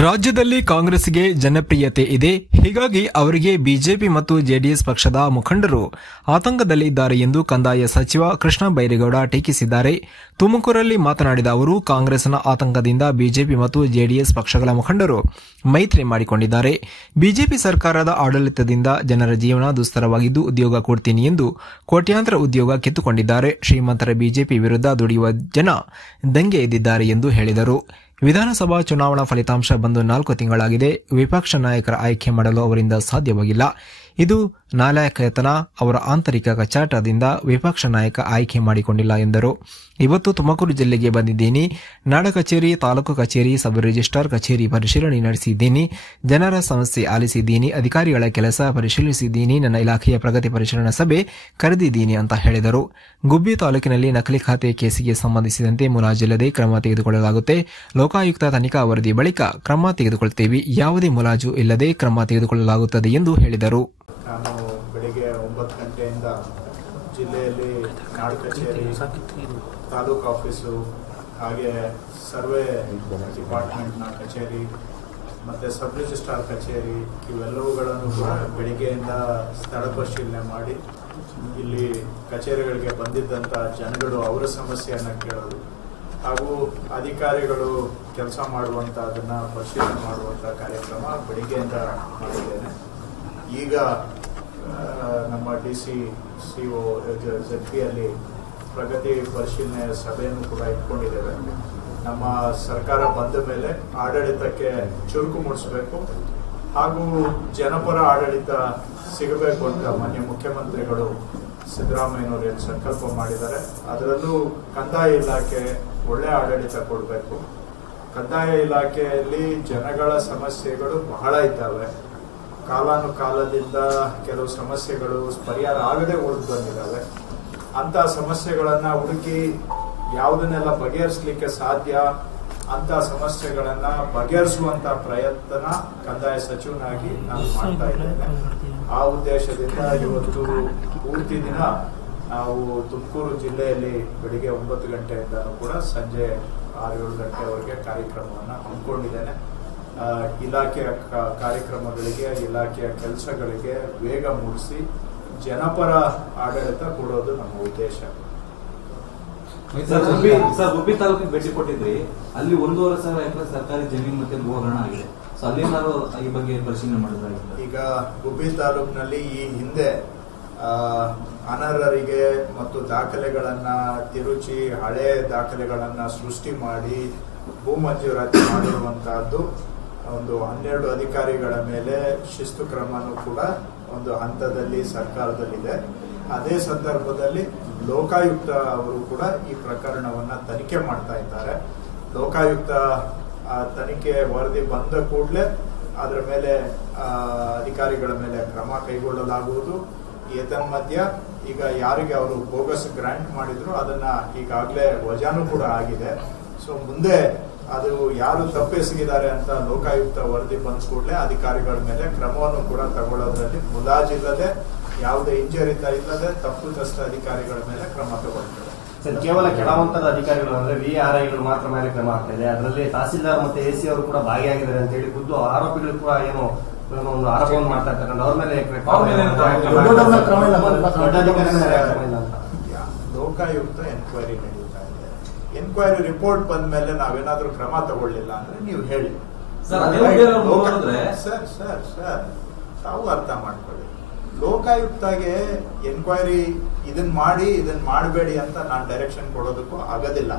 ರಾಜ್ಯದಲ್ಲಿ ಕಾಂಗ್ರೆಸ್ಗೆ ಜನಪ್ರಿಯತೆ ಇದೆ. ಹೀಗಾಗಿ ಅವರಿಗೆ ಬಿಜೆಪಿ ಮತ್ತು ಜೆಡಿಎಸ್ ಪಕ್ಷದ ಮುಖಂಡರು ಆತಂಕದಲ್ಲಿದ್ದಾರೆ ಎಂದು ಕಂದಾಯ ಸಚಿವ ಕೃಷ್ಣ ಬೈರೇಗೌಡ ಟೀಕಿಸಿದ್ದಾರೆ. ತುಮಕೂರಲ್ಲಿ ಮಾತನಾಡಿದ ಅವರು, ಕಾಂಗ್ರೆಸ್ನ ಆತಂಕದಿಂದ ಬಿಜೆಪಿ ಮತ್ತು ಜೆಡಿಎಸ್ ಪಕ್ಷಗಳ ಮುಖಂಡರು ಮೈತ್ರಿ ಮಾಡಿಕೊಂಡಿದ್ದಾರೆ. ಬಿಜೆಪಿ ಸರ್ಕಾರದ ಆಡಳಿತದಿಂದ ಜನರ ಜೀವನ ದುಸ್ತರವಾಗಿದ್ದು ಉದ್ಯೋಗ ಕೊಡ್ತೀನಿ ಎಂದು ಕೋಟ್ಯಾಂತರ ಉದ್ಯೋಗ ಕಿತ್ತುಕೊಂಡಿದ್ದಾರೆ. ಶ್ರೀಮಂತರ ಬಿಜೆಪಿ ವಿರುದ್ಧ ದುಡಿಯುವ ಜನ ದಂಗೆ ಎದ್ದಿದ್ದಾರೆ ಎಂದು ಹೇಳಿದರು. ವಿಧಾನಸಭಾ ಚುನಾವಣಾ ಫಲಿತಾಂಶ ಬಂದು 4 ತಿಂಗಳಾಗಿದೆ. ವಿಪಕ್ಷ ನಾಯಕರ ಆಯ್ಕೆ ಮಾಡಲು ಅವರಿಂದ ಸಾಧ್ಯವಾಗಿಲ್ಲ. ಇದು ನಾಲಾಯಕತನ. ಅವರ ಆಂತರಿಕ ಕಚ್ಚಾಟದಿಂದ ವಿಪಕ್ಷ ನಾಯಕ ಆಯ್ಕೆ ಮಾಡಿಕೊಂಡಿಲ್ಲ ಎಂದರು. ಇವತ್ತು ತುಮಕೂರು ಜಿಲ್ಲೆಗೆ ಬಂದಿದ್ದೀನಿ. ನಾಡ ಕಚೇರಿ, ತಾಲೂಕು ಕಚೇರಿ, ಸಬ್ ರಿಜಿಸ್ಟ್ರಾರ್ ಕಚೇರಿ ಪರಿಶೀಲನೆ ನಡೆಸಿದ್ದೀನಿ. ಜನರ ಸಮಸ್ಯೆ ಆಲಿಸಿದ್ದೀನಿ. ಅಧಿಕಾರಿಗಳ ಕೆಲಸ ಪರಿಶೀಲಿಸಿದ್ದೀನಿ. ನನ್ನ ಇಲಾಖೆಯ ಪ್ರಗತಿ ಪರಿಶೀಲನಾ ಸಭೆ ಕರೆದಿದ್ದೀನಿ ಅಂತ ಹೇಳಿದರು. ಗುಬ್ಬಿ ತಾಲೂಕಿನಲ್ಲಿ ನಕಲಿ ಖಾತೆ ಕೇಸಿಗೆ ಸಂಬಂಧಿಸಿದಂತೆ ಮುಲಾಜಿಲ್ಲದೆ ಕ್ರಮ ತೆಗೆದುಕೊಳ್ಳಲಾಗುತ್ತೆ. ಲೋಕಾಯುಕ್ತ ತನಿಖಾ ವರದಿ ಬಳಿಕ ಕ್ರಮ ತೆಗೆದುಕೊಳ್ಳುತ್ತೇವೆ. ಯಾವುದೇ ಮುಲಾಜು ಇಲ್ಲದೆ ಕ್ರಮ ತೆಗೆದುಕೊಳ್ಳಲಾಗುತ್ತದೆ ಎಂದು ಹೇಳಿದರು. ನಾನು ಬೆಳಿಗ್ಗೆ 9 ಗಂಟೆಯಿಂದ ಜಿಲ್ಲೆಯಲ್ಲಿ ನಾಡು ಕಚೇರಿ, ತಾಲೂಕು ಆಫೀಸು, ಹಾಗೆ ಸರ್ವೆ ಡಿಪಾರ್ಟ್ಮೆಂಟ್ನ ಕಚೇರಿ ಮತ್ತು ಸಬ್ ರಿಜಿಸ್ಟ್ರಾರ್ ಕಚೇರಿ ಇವೆಲ್ಲವುಗಳನ್ನು ಕೂಡ ಬೆಳಿಗ್ಗೆಯಿಂದ ಸ್ಥಳ ಪರಿಶೀಲನೆ ಮಾಡಿ ಇಲ್ಲಿ ಕಚೇರಿಗಳಿಗೆ ಬಂದಿದ್ದಂಥ ಜನಗಳು ಅವರ ಸಮಸ್ಯೆಯನ್ನು ಕೇಳೋದು ಹಾಗೂ ಅಧಿಕಾರಿಗಳು ಕೆಲಸ ಮಾಡುವಂಥದ್ದನ್ನು ಪರಿಶೀಲನೆ ಮಾಡುವಂಥ ಕಾರ್ಯಕ್ರಮ ಬೆಳಿಗ್ಗೆಯಿಂದ ಮಾಡಿದ್ದೇನೆ. ಈಗ ನಮ್ಮ DC, CO, ZPಯಲ್ಲಿ ಪ್ರಗತಿ ಪರಿಶೀಲನೆ ಸಭೆಯನ್ನು ಕೂಡ ಇಟ್ಕೊಂಡಿದ್ದೇವೆ. ನಮ್ಮ ಸರ್ಕಾರ ಬಂದ ಮೇಲೆ ಆಡಳಿತಕ್ಕೆ ಚುರುಕು ಮೂಡಿಸಬೇಕು ಹಾಗೂ ಜನಪರ ಆಡಳಿತ ಸಿಗಬೇಕು ಅಂತ ಮಾನ್ಯ ಮುಖ್ಯಮಂತ್ರಿಗಳು ಸಿದ್ದರಾಮಯ್ಯನವರು ಏನು ಸಂಕಲ್ಪ ಮಾಡಿದ್ದಾರೆ. ಅದರಲ್ಲೂ ಕಂದಾಯ ಇಲಾಖೆ ಒಳ್ಳೆ ಆಡಳಿತ ಕೊಡಬೇಕು. ಕಂದಾಯ ಇಲಾಖೆಯಲ್ಲಿ ಜನಗಳ ಸಮಸ್ಯೆಗಳು ಬಹಳ ಇದ್ದಾವೆ. ಕಾಲಾನುಕಾಲದಿಂದ ಕೆಲವು ಸಮಸ್ಯೆಗಳು ಪರಿಹಾರ ಆಗದೆ ಉಳಿದು ಬಂದಿದ್ದಾವೆ. ಅಂತ ಸಮಸ್ಯೆಗಳನ್ನ ಹುಡುಕಿ ಯಾವುದನ್ನೆಲ್ಲ ಬಗೆಹರಿಸಲಿಕ್ಕೆ ಸಾಧ್ಯ ಅಂತ ಸಮಸ್ಯೆಗಳನ್ನ ಬಗೆಹರಿಸುವಂತ ಪ್ರಯತ್ನ ಕಂದಾಯ ಸಚಿವನಾಗಿ ನಾನು ಮಾಡ್ತಾ ಇದ್ದೇನೆ. ಆ ಉದ್ದೇಶದಿಂದ ಇವತ್ತು ಪೂರ್ತಿ ದಿನ ನಾವು ತುಮಕೂರು ಜಿಲ್ಲೆಯಲ್ಲಿ ಬೆಳಿಗ್ಗೆ 9 ಗಂಟೆಯಿಂದನೂ ಕೂಡ ಸಂಜೆ 6-7 ಗಂಟೆವರೆಗೆ ಕಾರ್ಯಕ್ರಮವನ್ನು ಹಮ್ಮಿಕೊಂಡಿದ್ದೇನೆ. ಇಲಾಖೆಯ ಕಾರ್ಯಕ್ರಮಗಳಿಗೆ, ಇಲಾಖೆಯ ಕೆಲಸಗಳಿಗೆ ವೇಗ ಮೂಡಿಸಿ ಜನಪರ ಆಡಳಿತ ಕೊಡೋದು ನಮ್ಮ ಉದ್ದೇಶ. ಗುಬ್ಬಿ ತಾಲೂಕಿಗೆ ಭೇಟಿ ಕೊಟ್ಟಿದ್ರಿ. ಅಲ್ಲಿ 1,500 ಎಕರೆ ಸರ್ಕಾರಿ ಜಮೀನು ಮತ್ತೆ ಭೂಹರಣ ಆಗಿದೆ. ಸೊ ಅಲ್ಲಿ ನಾವು ಈ ಬಗ್ಗೆ ಪರಿಶೀಲನೆ ಮಾಡಿದ್ರೆ ಈಗ ಗುಬ್ಬಿ ತಾಲೂಕಿನಲ್ಲಿ ಈ ಹಿಂದೆ ಅನರ್ಹರಿಗೆ ಮತ್ತು ದಾಖಲೆಗಳನ್ನ ತಿರುಚಿ ಹಳೆ ದಾಖಲೆಗಳನ್ನ ಸೃಷ್ಟಿ ಮಾಡಿ ಭೂ ಮಂಜೂರಾತಿ ಮಾಡಿರುವಂತಹದ್ದು ಒಂದು 12 ಅಧಿಕಾರಿಗಳ ಮೇಲೆ ಶಿಸ್ತು ಕ್ರಮನೂ ಕೂಡ ಒಂದು ಹಂತದಲ್ಲಿ ಸರ್ಕಾರದಲ್ಲಿದೆ. ಅದೇ ಸಂದರ್ಭದಲ್ಲಿ ಲೋಕಾಯುಕ್ತ ಅವರು ಕೂಡ ಈ ಪ್ರಕರಣವನ್ನ ತನಿಖೆ ಮಾಡ್ತಾ ಇದ್ದಾರೆ. ಲೋಕಾಯುಕ್ತ ತನಿಖೆ ವರದಿ ಬಂದ ಕೂಡಲೇ ಅದರ ಮೇಲೆ ಅಧಿಕಾರಿಗಳ ಮೇಲೆ ಕ್ರಮ ಕೈಗೊಳ್ಳಲಾಗುವುದು. ಏತನ್ಮಧ್ಯ ಈಗ ಯಾರಿಗೆ ಅವರು ಬೋಗಸ್ ಗ್ರಾಂಟ್ ಮಾಡಿದ್ರು ಅದನ್ನ ಈಗಾಗಲೇ ವಜಾನೂ ಕೂಡ ಆಗಿದೆ. ಸೊ ಮುಂದೆ ಅದು ಯಾರು ತಪ್ಪೆಸಗಿದ್ದಾರೆ ಅಂತ ಲೋಕಾಯುಕ್ತ ವರದಿ ಬಂದ ಕೂಡಲೇ ಅಧಿಕಾರಿಗಳ ಮೇಲೆ ಕ್ರಮವನ್ನು ಕೂಡ ತಗೊಳ್ಳೋದ್ರಲ್ಲಿ ಮುಲಾಜಿಲ್ಲದೆ, ಯಾವುದೇ ಹಿಂಜರಿತ ಇಲ್ಲದೆ ತಪ್ಪಿತಸ್ಥ ಅಧಿಕಾರಿಗಳ ಮೇಲೆ ಕ್ರಮ ತಗೊಳ್ತಾರೆ. ಕೇವಲ ಕೆಳಮಟ್ಟದ ಅಧಿಕಾರಿಗಳು ಅಂದ್ರೆ VRIಗಳು ಮಾತ್ರ ಮೇಲೆ ಕ್ರಮ ಆಗ್ತಾ ಇದೆ. ಅದರಲ್ಲಿ ತಹಸೀಲ್ದಾರ್ ಮತ್ತೆ AC ಅವರು ಕೂಡ ಭಾಗಿಯಾಗಿದ್ದಾರೆ ಅಂತ ಹೇಳಿ ಖುದ್ದು ಆರೋಪಿಗಳು ಕೂಡ ಏನೋ ಒಂದು ಆರೋಪವನ್ನು ಮಾಡ್ತಾ ಇರ್ತಾರೆ. ಅವ್ರ ಮೇಲೆ ಲೋಕಾಯುಕ್ತ ಎನ್ಕ್ವೈರಿ ನಡೀತಾ ಇದೆ. ಎನ್ಕ್ವೈರಿ ರಿಪೋರ್ಟ್ ಬಂದ ಮೇಲೆ ನಾವೇನಾದ್ರೂ ಕ್ರಮ ತಗೊಳ್ಳಿಲ್ಲ ಅಂದ್ರೆ ನೀವು ಹೇಳಿ. ಸರ್ ತಾವು ಅರ್ಥ ಮಾಡ್ಕೊಳ್ಳಿ. ಲೋಕಾಯುಕ್ತಗೆ ಎನ್ಕ್ವೈರಿ ಇದನ್ನ ಮಾಡಿ ಇದನ್ನ ಮಾಡಬೇಡಿ ಅಂತ ನಾನು ಡೈರೆಕ್ಷನ್ ಕೊಡೋದಕ್ಕೂ ಆಗೋದಿಲ್ಲ.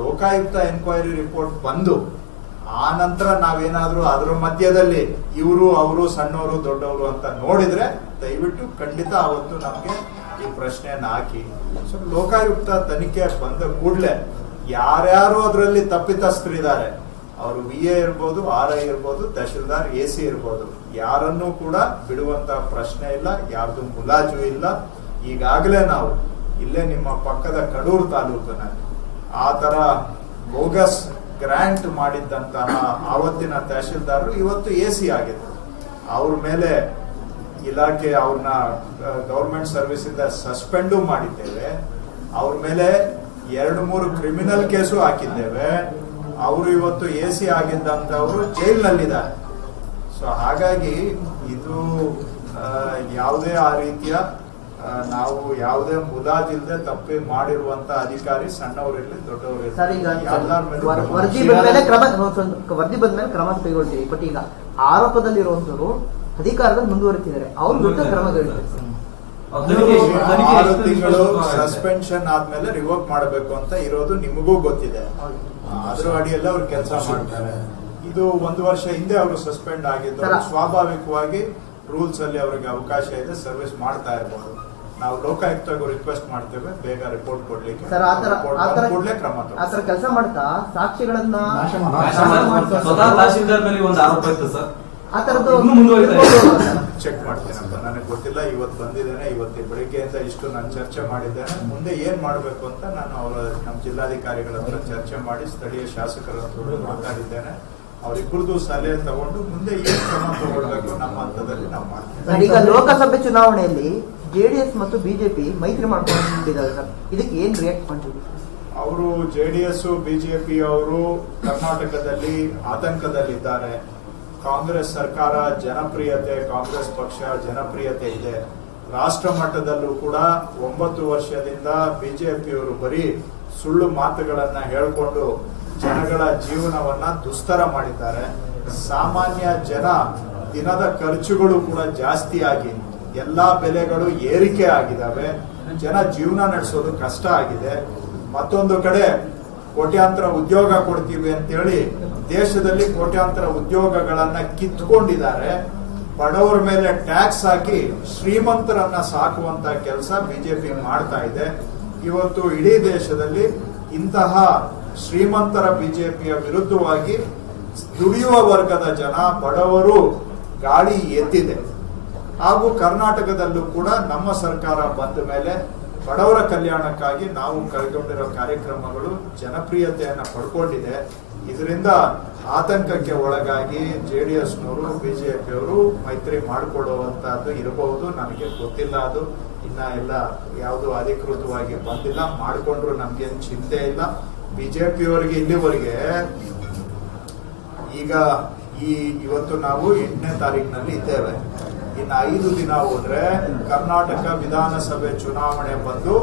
ಲೋಕಾಯುಕ್ತ ಎನ್ಕ್ವೈರಿ ರಿಪೋರ್ಟ್ ಬಂದು ಆ ನಂತರ ನಾವೇನಾದ್ರೂ ಅದರ ಮಧ್ಯದಲ್ಲಿ ಇವರು ಅವರು ಸಣ್ಣವರು ದೊಡ್ಡವರು ಅಂತ ನೋಡಿದ್ರೆ ದಯವಿಟ್ಟು ಖಂಡಿತ ಅವತ್ತು ನಮ್ಗೆ ಈ ಪ್ರಶ್ನೆಯನ್ನ ಹಾಕಿ. ಸೊ ಲೋಕಾಯುಕ್ತ ತನಿಖೆ ಬಂದ ಕೂಡಲೇ ಯಾರ್ಯಾರು ಅದರಲ್ಲಿ ತಪ್ಪಿತಸ್ಥರಿದ್ದಾರೆ, ಅವರು VA ಇರ್ಬೋದು, RI ಇರ್ಬೋದು, ತಹಶೀಲ್ದಾರ್, AC ಇರ್ಬೋದು, ಯಾರನ್ನೂ ಕೂಡ ಬಿಡುವಂತ ಪ್ರಶ್ನೆ ಇಲ್ಲ. ಯಾರ್ದು ಮುಲಾಜು ಇಲ್ಲ. ಈಗಾಗಲೇ ನಾವು ಇಲ್ಲೇ ನಿಮ್ಮ ಪಕ್ಕದ ಕಡೂರು ತಾಲೂಕಿನಲ್ಲಿ ಆ ತರ ಬೋಗಸ್ ಗ್ರಾಂಟ್ ಮಾಡಿದ್ದಂತಹ ಆವತ್ತಿನ ತಹಶೀಲ್ದಾರರು ಇವತ್ತು AC ಆಗಿದೆ. ಅವ್ರ ಮೇಲೆ ಇಲಾಖೆ ಅವ್ರನ್ನ ಗವರ್ಮೆಂಟ್ ಸರ್ವಿಸ್ ಇಂದ ಸಸ್ಪೆಂಡು ಮಾಡಿದ್ದೇವೆ. ಅವ್ರ ಮೇಲೆ 2-3 ಕ್ರಿಮಿನಲ್ ಕೇಸು ಹಾಕಿದ್ದೇವೆ. ಅವರು ಇವತ್ತು AC ಆಗಿದ್ದಂತವರು ಜೈಲಿನಲ್ಲಿದ್ದಾರೆ. ಸೊ ಹಾಗಾಗಿ ಇದು ಯಾವುದೇ ಆ ರೀತಿಯ ನಾವು ಯಾವುದೇ ಮುಲಾಜಿಲ್ಲದೆ ತಪ್ಪಿ ಮಾಡಿರುವಂತ ಅಧಿಕಾರಿ ಸಣ್ಣವರಿರ್ಲಿ ದೊಡ್ಡವರಿರ್ಲಿ ವರದಿ ಬಂದ್ಮೇಲೆ ಕ್ರಮ ಕೈಗೊಳ್ತೀವಿ. ಬಟ್ ಈಗ ಆರೋಪದಲ್ಲಿರುವಂತವರು ಅಧಿಕಾರದಲ್ಲಿ ಮುಂದುವರಿತಿದ್ದಾರೆ, ಅವ್ರ ವಿರುದ್ಧ ಕ್ರಮಗಳಿವೆ. 6 ತಿಂಗಳು ಸಸ್ಪೆನ್ಷನ್ ಆದ್ಮೇಲೆ ರಿವೋಕ್ ಮಾಡಬೇಕು ಅಂತ ಇರೋದು ನಿಮಗೂ ಗೊತ್ತಿದೆ. ಅದ್ರ ಅಡಿಯಲ್ಲಿ ಅವ್ರು ಕೆಲಸ ಮಾಡ್ತಾರೆ. ಇದು 1 ವರ್ಷ ಹಿಂದೆ ಅವರು ಸಸ್ಪೆಂಡ್ ಆಗಿದ್ದು, ಸ್ವಾಭಾವಿಕವಾಗಿ ರೂಲ್ಸ್ ಅಲ್ಲಿ ಅವರಿಗೆ ಅವಕಾಶ ಇದೆ, ಸರ್ವಿಸ್ ಮಾಡ್ತಾ ಇರ್ಬೋದು. ನಾವು ಲೋಕಾಯುಕ್ತಗೂ ರಿಕ್ವೆಸ್ಟ್ ಮಾಡ್ತೇವೆ ಬೇಗ ರಿಪೋರ್ಟ್ ಕೊಡ್ಲಿಕ್ಕೆ, ಕೂಡಲೇ ಕ್ರಮ ಆತರ ಕೆಲಸ ಮಾಡ್ತಾ ಸಾಕ್ಷಿಗಳನ್ನ ತಹಶೀಲ್ದಾರ್ ಮೇಲೆ ಒಂದು ಆರೋಪ ಇತ್ತು ಸರ್, ಆ ತರದ್ದು ಚೆಕ್ ಮಾಡ್ತೇನಪ್ಪ, ನನಗೆ ಗೊತ್ತಿಲ್ಲ. ಇವತ್ತು ಬಂದಿದ್ದೇನೆ, ಇವತ್ತು ಬೆಳಿಗ್ಗೆಯಿಂದ ಇಷ್ಟು ನಾನು ಚರ್ಚೆ ಮಾಡಿದ್ದೇನೆ. ಮುಂದೆ ಏನ್ ಮಾಡ್ಬೇಕು ಅಂತ ನಾನು ನಮ್ಮ ಜಿಲ್ಲಾಧಿಕಾರಿಗಳ ಹತ್ರ ಚರ್ಚೆ ಮಾಡಿ ಸ್ಥಳೀಯ ಶಾಸಕರ ಹತ್ರ ಮಾತಾಡಿದ್ದೇನೆ. ಅವರಿಬ್ಬರದು ಸಲಹೆ ತಗೊಂಡು ಮುಂದೆ ಏನ್ ಕ್ರಮ ತಗೊಳ್ಬೇಕು ನಮ್ಮ ಹಂತದಲ್ಲಿ ನಾವು ಮಾಡ್ತೇವೆ. ಈಗ ಲೋಕಸಭೆ ಚುನಾವಣೆಯಲ್ಲಿ ಜೆಡಿಎಸ್ ಮತ್ತು ಬಿಜೆಪಿ ಮೈತ್ರಿ ಮಾಡ್ಕೊಂಡಿದ್ದಾರೆ ಸರ್, ಇದಕ್ಕೆ ಏನ್ ರಿಯಾಕ್ಟ್ ಮಾಡ್ತೀವಿ? ಅವರು ಜೆಡಿಎಸ್ ಬಿಜೆಪಿ ಅವರು ಕರ್ನಾಟಕದಲ್ಲಿ ಆತಂಕದಲ್ಲಿದ್ದಾರೆ. ಕಾಂಗ್ರೆಸ್ ಸರ್ಕಾರ ಜನಪ್ರಿಯತೆ, ಕಾಂಗ್ರೆಸ್ ಪಕ್ಷ ಜನಪ್ರಿಯತೆ ಇದೆ. ರಾಷ್ಟ್ರ ಮಟ್ಟದಲ್ಲೂ ಕೂಡ 9 ವರ್ಷದಿಂದ ಬಿಜೆಪಿಯವರು ಬರೀ ಸುಳ್ಳು ಮಾತುಗಳನ್ನ ಹೇಳಿಕೊಂಡು ಜನಗಳ ಜೀವನವನ್ನ ದುಸ್ತರ ಮಾಡಿದ್ದಾರೆ. ಸಾಮಾನ್ಯ ಜನ ದಿನದ ಖರ್ಚುಗಳು ಕೂಡ ಜಾಸ್ತಿ ಆಗಿ ಎಲ್ಲಾ ಬೆಲೆಗಳು ಏರಿಕೆ ಆಗಿದಾವೆ. ಜನ ಜೀವನ ನಡೆಸೋದು ಕಷ್ಟ ಆಗಿದೆ. ಮತ್ತೊಂದು ಕಡೆ ಕೋಟ್ಯಾಂತರ ಉದ್ಯೋಗ ಕೊಡ್ತೀವಿ ಅಂತೇಳಿ ದೇಶದಲ್ಲಿ ಕೋಟ್ಯಾಂತರ ಉದ್ಯೋಗಗಳನ್ನ ಕಿತ್ಕೊಂಡಿದ್ದಾರೆ. ಬಡವರ ಮೇಲೆ ಟ್ಯಾಕ್ಸ್ ಹಾಕಿ ಶ್ರೀಮಂತರನ್ನ ಸಾಕುವಂತ ಕೆಲಸ ಬಿಜೆಪಿ ಮಾಡ್ತಾ ಇದೆ. ಇವತ್ತು ಇಡೀ ದೇಶದಲ್ಲಿ ಇಂತಹ ಶ್ರೀಮಂತರ ಬಿಜೆಪಿಯ ವಿರುದ್ಧವಾಗಿ ದುಡಿಯುವ ವರ್ಗದ ಜನ, ಬಡವರು ಗಾಳಿ ಎದ್ದಿದೆ. ಹಾಗೂ ಕರ್ನಾಟಕದಲ್ಲೂ ಕೂಡ ನಮ್ಮ ಸರ್ಕಾರ ಬಂದ ಮೇಲೆ ಬಡವರ ಕಲ್ಯಾಣಕ್ಕಾಗಿ ನಾವು ಕೈಗೊಂಡಿರೋ ಕಾರ್ಯಕ್ರಮಗಳು ಜನಪ್ರಿಯತೆಯನ್ನ ಪಡ್ಕೊಂಡಿದೆ. ಇದರಿಂದ ಆತಂಕಕ್ಕೆ ಒಳಗಾಗಿ ಜೆಡಿಎಸ್ನವರು ಬಿಜೆಪಿಯವರು ಮೈತ್ರಿ ಮಾಡಿಕೊಳ್ಳುವಂತಹದ್ದು ಇರಬಹುದು. ನನಗೆ ಗೊತ್ತಿಲ್ಲ, ಅದು ಇನ್ನ ಎಲ್ಲ ಯಾವುದು ಅಧಿಕೃತವಾಗಿ ಬಂದಿಲ್ಲ. ಮಾಡಿಕೊಂಡ್ರು ನಮ್ಗೇನು ಚಿಂತೆ ಇಲ್ಲ. ಬಿಜೆಪಿಯವರಿಗೆ ಇಲ್ಲಿವರೆಗೆ ಈಗ ಇವತ್ತು ನಾವು 8ನೇ ತಾರೀಕಿನಲ್ಲಿ ಇದ್ದೇವೆ. ಇನ್ನು 5 ದಿನ ಹೋದ್ರೆ ಕರ್ನಾಟಕ ವಿಧಾನಸಭೆ ಚುನಾವಣೆ ಬಂದು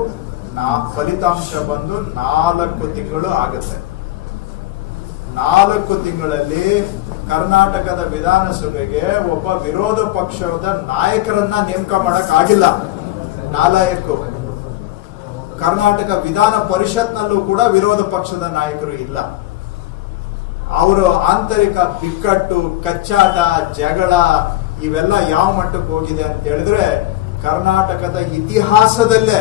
ಫಲಿತಾಂಶ ಬಂದು 4 ತಿಂಗಳು ಆಗುತ್ತೆ. 4 ತಿಂಗಳಲ್ಲಿ ಕರ್ನಾಟಕದ ವಿಧಾನಸಭೆಗೆ ಒಬ್ಬ ವಿರೋಧ ಪಕ್ಷದ ನಾಯಕರನ್ನ ನೇಮಕ ಮಾಡಕ್ ಆಗಿಲ್ಲ. 4 ಕರ್ನಾಟಕ ವಿಧಾನ ಪರಿಷತ್ನಲ್ಲೂ ಕೂಡ ವಿರೋಧ ಪಕ್ಷದ ನಾಯಕರು ಇಲ್ಲ. ಅವರು ಆಂತರಿಕ ಬಿಕ್ಕಟ್ಟು, ಕಚ್ಚಾಟ, ಜಗಳ ಇವೆಲ್ಲ ಯಾವ ಮಟ್ಟಕ್ಕೆ ಹೋಗಿದೆ ಅಂತ ಹೇಳಿದ್ರೆ ಕರ್ನಾಟಕದ ಇತಿಹಾಸದಲ್ಲೇ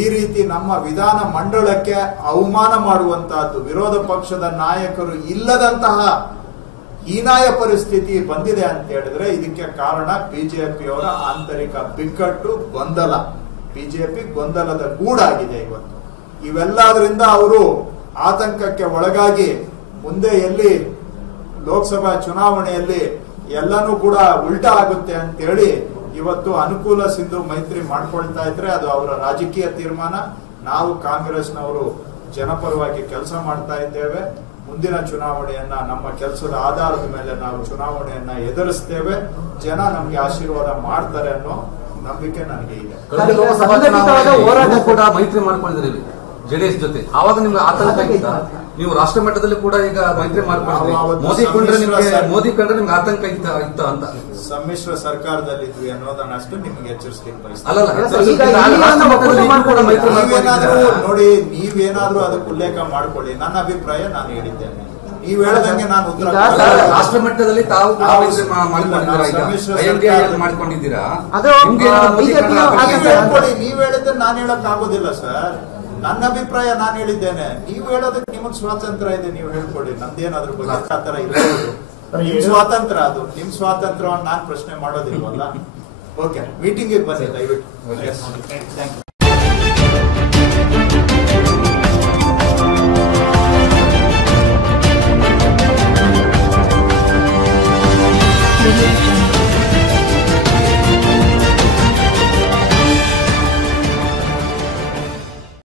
ಈ ರೀತಿ ನಮ್ಮ ವಿಧಾನ ಮಂಡಲಕ್ಕೆ ಅವಮಾನ ಮಾಡುವಂತಹದ್ದು, ವಿರೋಧ ಪಕ್ಷದ ನಾಯಕರು ಇಲ್ಲದಂತಹ ಹೀನಾಯ ಪರಿಸ್ಥಿತಿ ಬಂದಿದೆ ಅಂತ ಹೇಳಿದ್ರೆ ಇದಕ್ಕೆ ಕಾರಣ ಬಿಜೆಪಿಯವರ ಆಂತರಿಕ ಬಿಕ್ಕಟ್ಟು, ಗೊಂದಲ. ಬಿಜೆಪಿ ಗೊಂದಲದ ಗೂಡಾಗಿದೆ ಇವತ್ತು. ಇವೆಲ್ಲದರಿಂದ ಅವರು ಆತಂಕಕ್ಕೆ ಒಳಗಾಗಿ ಮುಂದೆ ಎಲ್ಲಿ ಲೋಕಸಭಾ ಚುನಾವಣೆಯಲ್ಲಿ ಎಲ್ಲನೂ ಕೂಡ ಉಲ್ಟಾ ಆಗುತ್ತೆ ಅಂತೇಳಿ ಇವತ್ತು ಅನುಕೂಲ ಸಿಂಧು ಮೈತ್ರಿ ಮಾಡ್ಕೊಳ್ತಾ ಇದ್ರೆ ಅದು ಅವರ ರಾಜಕೀಯ ತೀರ್ಮಾನ. ನಾವು ಕಾಂಗ್ರೆಸ್ನವರು ಜನಪರವಾಗಿ ಕೆಲಸ ಮಾಡ್ತಾ ಇದ್ದೇವೆ. ಮುಂದಿನ ಚುನಾವಣೆಯನ್ನ ನಮ್ಮ ಕೆಲಸದ ಆಧಾರದ ಮೇಲೆ ನಾವು ಚುನಾವಣೆಯನ್ನ ಎದುರಿಸ್ತೇವೆ. ಜನ ನಮ್ಗೆ ಆಶೀರ್ವಾದ ಮಾಡ್ತಾರೆ ಅನ್ನೋ ನಂಬಿಕೆ ನನಗೆ ಇದೆ. ಹೋರಾಟ ಕೂಡ ಮೈತ್ರಿ ಮಾಡ್ಕೊಂಡಿದ್ದೀರಿ ಜೆಡಿಎಸ್ ಜೊತೆ, ಆವಾಗ ನಿಮ್ಗೆ ಆತಂಕ ಇತ್ತ? ನೀವು ರಾಷ್ಟ್ರ ಮಟ್ಟದಲ್ಲಿ ಕೂಡ ಈಗ ಮೈತ್ರಿ ಮಾಡ್ಕೊಂಡಿದ್ರಿ. ಮೋದಿ ಕಂಡ್ರೆ ನಿಮ್ಗೆ ಆತಂಕ ಇತ್ತ ಅಂತ? ಸಮ್ಮಿಶ್ರ ಸರ್ಕಾರದಲ್ಲಿದ್ವಿ ಅನ್ನೋದನ್ನ ಅಷ್ಟು ನಿಮ್ಗೆ ಎಚ್ಚರಿಸ್ಲಿಕ್ಕೆ ನೋಡಿ. ನೀವೇನಾದ್ರೂ ಅದಕ್ಕೆ ಉಲ್ಲೇಖ ಮಾಡ್ಕೊಳ್ಳಿ. ನನ್ನ ಅಭಿಪ್ರಾಯ ನಾನು ಹೇಳಿದ್ದೇನೆ. ನೀವ್ ಹೇಳದಂಗೆ ನಾನು ಉತ್ತರ ರಾಷ್ಟ್ರ ಮಟ್ಟದಲ್ಲಿ ತಾವು ಮಾಡ್ಕೊಂಡಿದ್ದೀರಾ? ನೀವ್ ಹೇಳಿದ್ರೆ ನಾನು ಹೇಳಕ್ ಆಗೋದಿಲ್ಲ ಸರ್. ನನ್ನ ಅಭಿಪ್ರಾಯ ನಾನು ಹೇಳಿದ್ದೇನೆ. ನೀವು ಹೇಳೋದಕ್ಕೆ ನಿಮಗ್ ಸ್ವಾತಂತ್ರ್ಯ ಇದೆ, ನೀವು ಹೇಳ್ಕೊಡಿ. ನಂದೇನಾದ್ರೂ ಬಗ್ಗೆ ಆತರ ಇರಬಹುದು. ನಿಮ್ ಸ್ವಾತಂತ್ರ್ಯ, ಅದು ನಿಮ್ ಸ್ವಾತಂತ್ರ್ಯವನ್ನು ನಾನು ಪ್ರಶ್ನೆ ಮಾಡೋದಿಲ್ವಲ್ಲ. ಓಕೆ, ಮೀಟಿಂಗ್ ಬನ್ನಿ ದಯವಿಟ್ಟು.